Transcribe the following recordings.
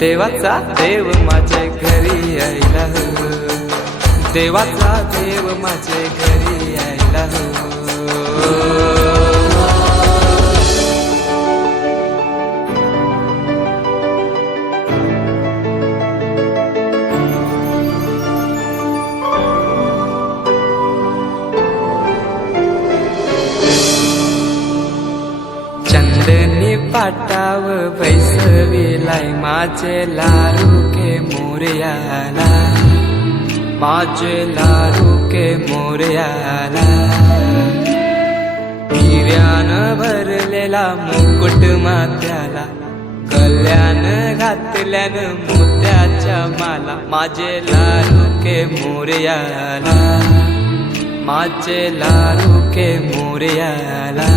देवाचा देव माझे घरी यायला हो, देवाचा देव माझे घरी यायला हो. चंदनी पाटाव बैसविलाय माझे लारू के मोरयाला, माझे लारू के मोरयाला. हिऱ्यान भरलेला मुकुट माथ्याला, गल्यान घातल्यान मोत्याच्या माला. माझे लारू के मोरयाला, माझे लारू के मोरयाला.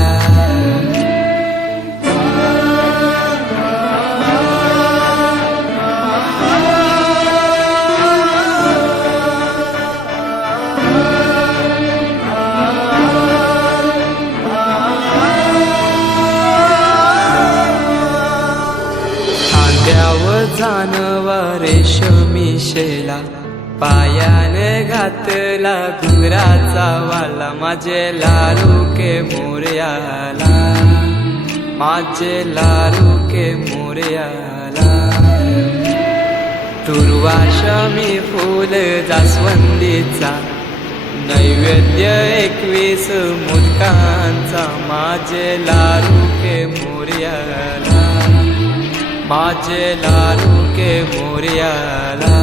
जानवा रेशमी शेला, पायाने घातला घुंगराचा वाला. माझे लारू के मोरयाला, माझे लारू के मोरयाला. दुर्वाशमी फूल जास्वंदीचा, नैवेद्य 21 मोदकांचा. माझे लारू के मोरयाला, माझे लारू के मोरयाला.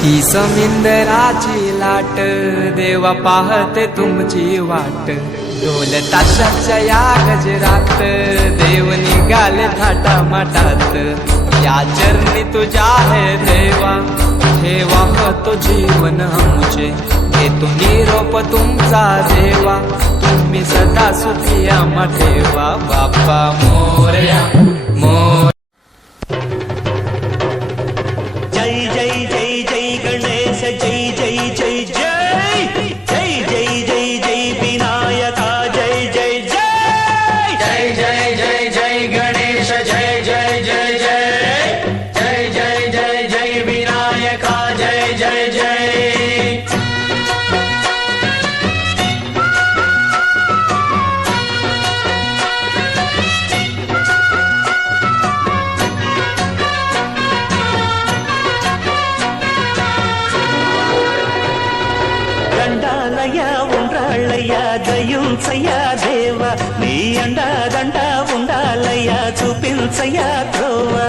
ही समिंदराची लाट, देवा पाहते तुमची वाट. ढोल ताशाच्या या गजरात, देव निघाले थाटा माटात. या चरणी तुझ्या है देवा, ठेवा तो जीवन आमचे. घेतो निरोप तुमचा देवा, तुम्ही सदा सुखी आम्हा ठेवा. बाप्पा मोरया मोर. जय जय जय जय गणेश, जय जय जय जय जय जय जय जय विनायका, जय जय जय जय जय जय जय गणेश, जय जय जय जय जय जय जय जय विनायका, जय जय जय. ఉండాలయ్యా దయుంచయ్యా దేవా, నీ అండా దండ ఉండాలయ్యా, చూపించయ్యా త్రోవా.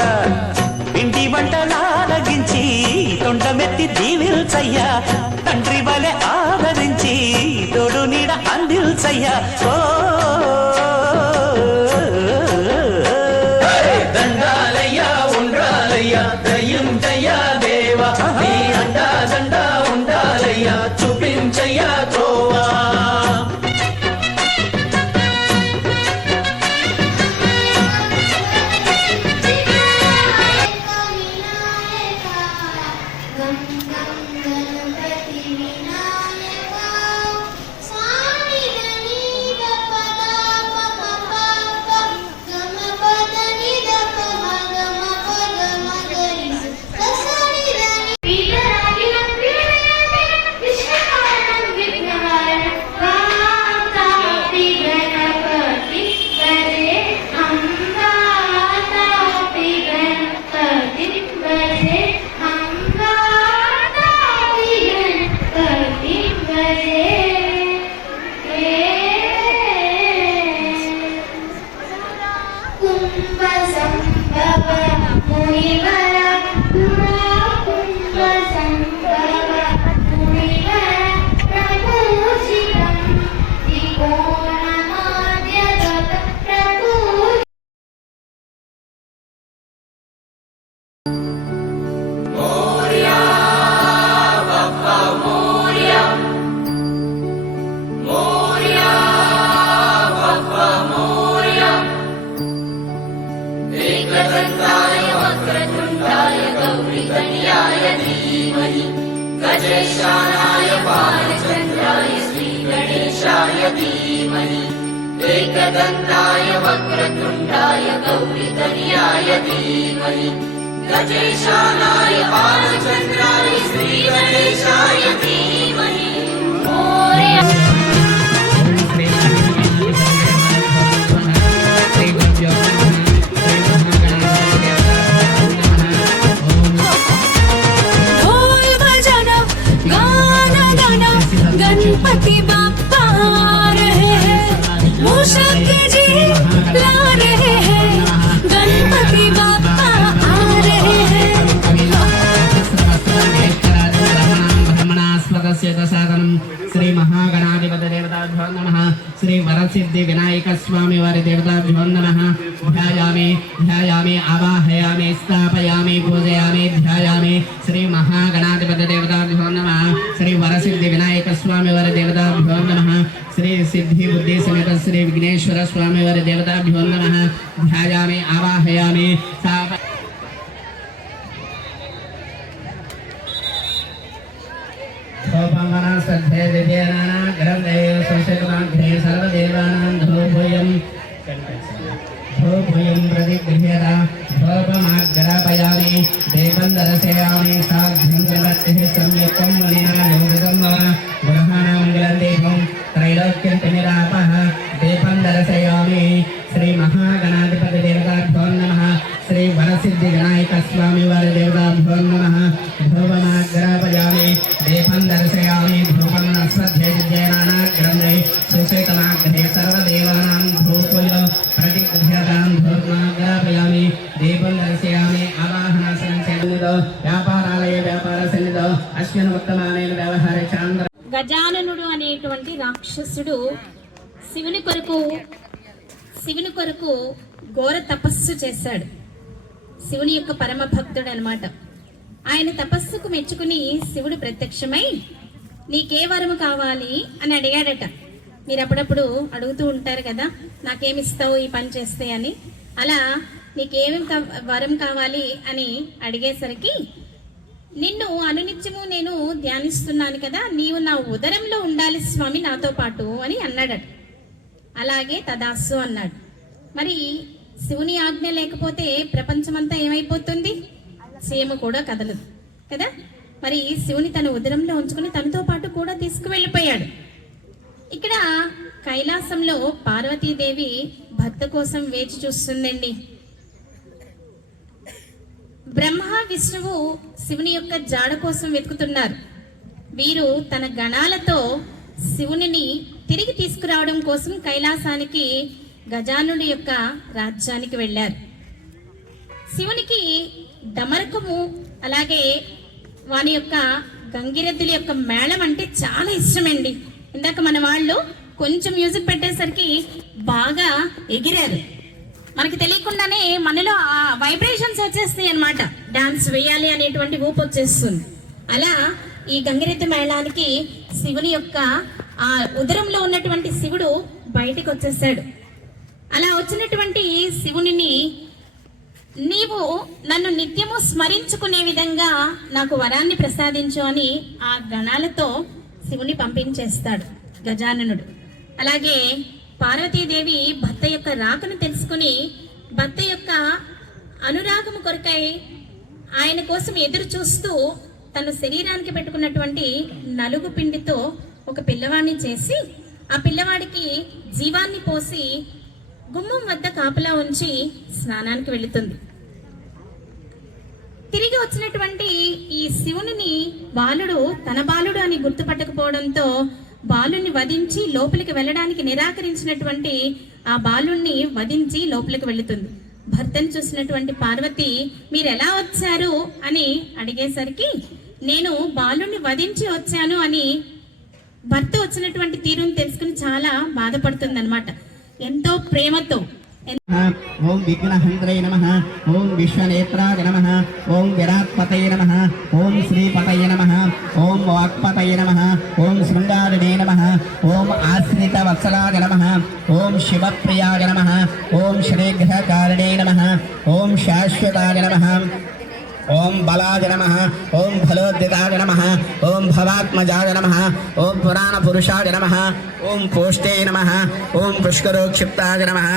ఇంటి వంటలారగించి తొండమెత్తి దీవిల్చయ్యా, తండ్రి వలె ఆదరించి తోడు నీడ అందిల్చయ్యా. ఓ దండాలయ్యా ఉండాలయ్యా, దయించయ్యా దేవా, నీ అండా దండ ఉండాలయ్యా, చూపించయ్యా త్రోవా. गणपती धीमहि गजेशानाय बालचन्द्राय श्रीगणेशाय धीमहि एकदन्ताय वक्रतुण्डाय गौरीतनयाय धीमहि गजेशानाय बालचन्द्राय श्रीगणेशाय धीमहि गणपति बाप्पा आ रहे हैं, मूषक जी ला रहे हैं, गणपति बाप्पा आ रहे हैं। श्री महागणाधिपति देवताभ्यो नमः। श्री वरसिद्धि विनायक स्वामी वारि देवताभ्यो नमः। ध्यायामि आवाहयामि स्थापयामि पूजयामि ध्यायामि। श्री महागणाधिपति देवताभ्यो नमः। श्री वरसिद्धि विनायक स्वामी वारि देवताभ्यो नमः। श्री सिद्धि बुद्धि समेत श्री विघ्नेश्वर स्वामी वारि देवताभ्यो नमः। ध्यायामि आवाहयामि श्रद्धे दिव्यानां ग्रन्थे सुषितमाघ्रे सर्वदेवानां धूपोऽयं प्रतिगृह्यता धूपमाग्रापयामि दीपं दर्शयामि साध्यं जगत्तिः संयुक्तं मुनिना योगितं मम ग्रहाणां दीपं त्रैलोक्यं निरापः दीपं दर्शयामि। श्री महागणाधिपति देवताभ्यो नमः। श्री वरसिद्धि विनायक स्वामी वारि देवताभ्यो नमः। धूपमाग्रापयामि दीपं दर्शयामि धूपं न श्रद्धे विद्यानां ग्रन्थे सुषितमाघ्रे सर्वदेवानां धूपोऽयं प्रतिगृह्यतां धूपमाग्रापयामि दीपं दर्शयामि आवाहनसन्निधौ व्यापारालय व्यापारसन्निधौ अस्मिन् वर्तमानेन व्यवहारे చాంద్ర గజాననుడు అనేటువంటి రాక్షసుడు శివుని కొరకు ఘోర తపస్సు చేశాడు. శివుని యొక్క పరమ భక్తుడు అన్నమాట. ఆయన తపస్సుకు మెచ్చుకుని శివుడు ప్రత్యక్షమై నీకే వరము కావాలి అని అడిగాడట. మీరు అప్పుడప్పుడు అడుగుతూ ఉంటారు కదా, నాకేమిస్తావు ఈ పని చేస్తే అని. అలా నీకేమేం వరం కావాలి అని అడిగేసరికి, నిన్ను అనునిత్యము నేను ధ్యానిస్తున్నాను కదా, నీవు నా ఉదరంలో ఉండాలి స్వామి నాతో పాటు అని అన్నాడట. అలాగే తదాస్సు అన్నాడు. మరి శివుని ఆజ్ఞ లేకపోతే ప్రపంచమంతా ఏమైపోతుంది? చీమ కూడా కదలదు కదా. మరి శివుని తన ఉదరంలో ఉంచుకుని తనతో పాటు కూడా తీసుకువెళ్ళిపోయాడు. ఇక్కడ కైలాసంలో పార్వతీదేవి భర్త కోసం వేచి చూస్తుందండి. బ్రహ్మ విష్ణువు శివుని యొక్క జాడ కోసం వెతుకుతున్నారు. వీరు తన గణాలతో శివునిని తిరిగి తీసుకురావడం కోసం కైలాసానికి గజానుడి యొక్క రాజ్యానికి వెళ్ళారు. శివునికి డమరకము అలాగే వాని యొక్క గంగిరెద్దుల యొక్క మేళం అంటే చాలా ఇష్టమండి. ఇందాక మన వాళ్ళు కొంచెం మ్యూజిక్ పెట్టేసరికి బాగా ఎగిరారు. మనకి తెలియకుండానే మనలో ఆ వైబ్రేషన్స్ వచ్చేస్తాయి అన్నమాట. డాన్స్ వేయాలి అనేటువంటి ఊపు వచ్చేస్తుంది. అలా ఈ గంగిరెద్దు మేళానికి శివుని యొక్క ఆ ఉదరంలో ఉన్నటువంటి శివుడు బయటికి వచ్చేసాడు. అలా వచ్చినటువంటి శివునిని, నీవు నన్ను నిత్యము స్మరించుకునే విధంగా నాకు వరాన్ని ప్రసాదించు అని ఆ గణాలతో శివుని పంపించేస్తాడు గజాననుడు. అలాగే పార్వతీదేవి భర్త యొక్క రాకను తెలుసుకుని భర్త యొక్క అనురాగము కొరకై ఆయన కోసం ఎదురు చూస్తూ తన శరీరానికి పెట్టుకున్నటువంటి నలుగు పిండితో ఒక పిల్లవాడిని చేసి ఆ పిల్లవాడికి జీవాన్ని పోసి గుమ్మం వద్ద కాపలా ఉంచి స్నానానికి వెళుతుంది. తిరిగి వచ్చినటువంటి ఈ శివుని బాలుడు తన బాలుడు అని గుర్తుపట్టకపోవడంతో బాలుని వధించి లోపలికి వెళ్ళడానికి నిరాకరించినటువంటి ఆ బాలుణ్ణి వధించి లోపలికి వెళుతుంది. భర్తను చూసినటువంటి పార్వతి, మీరు ఎలా వచ్చారు అని అడిగేసరికి, నేను బాలుని వధించి వచ్చాను అని భర్త వచ్చినటువంటి తీరును తెలుసుకుని చాలా బాధపడుతుంది అన్నమాట. ఎంతో ప్రేమతో. ఓం విఘ్నహంత్రై నమః, ఓం విశ్వనేత్రాయ నమః, ఓం విరాట్పతయ నమః, ఓం శ్రీపతయ నమః, ఓం వాక్పతయ నమః, ఓం శృంగారిణే నమః, ఓం ఆశ్రిత వత్సలాయ నమః, ఓం శివప్రియాయ నమః, ఓం శ్రీగ్రహకారిణే నమః, ఓం శాశ్వతాయ నమః, ओम बलाय नमः ओम फलोद्यताय नमः ओम भवात्मजाय नमः ओम पुराणपुरुषाय नमः ओम पोष्टे नमः ओम पुष्करोक्षिप्ताय नमः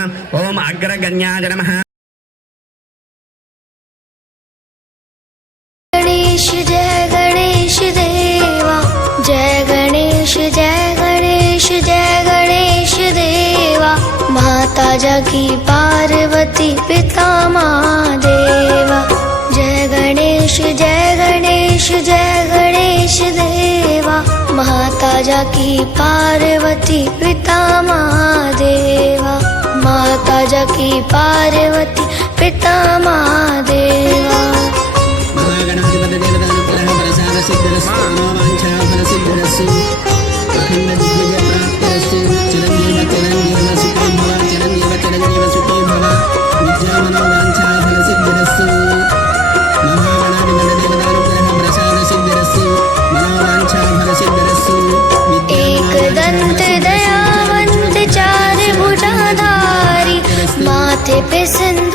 ओम अग्रगण्याय नमः। गणेश जय गणेश देवा जय गणेश जय गणेश जय गणेश देवा माता जगी पार्वती पिता महादेवा जय गणेश जय गणेश जय गणेश देवा माता जगी पार्वती पिता महादेवा माता जगी पार्वती पिता महादेवा। महागणाधिपति देवतानुग्रह प्रसाद सिद्धिरस्तु मनोवांछा फलसिद्धिरस्तु अखंड दिग्विजय प्राप्तिरस्तु चिरंजीव चिरंजीव सुखी भव चिरंजीव चिरंजीव सुखी भव विद्या मनोवांछा फलसिद्धिरस्तु महागणाधिपति देवतानुग्रह प्रसाद सिद्धिरस्तु मनोवांछा फलसिद्धिरस्तु एकदंत दयावंत चार भुजाधारी माथे पे सिंधु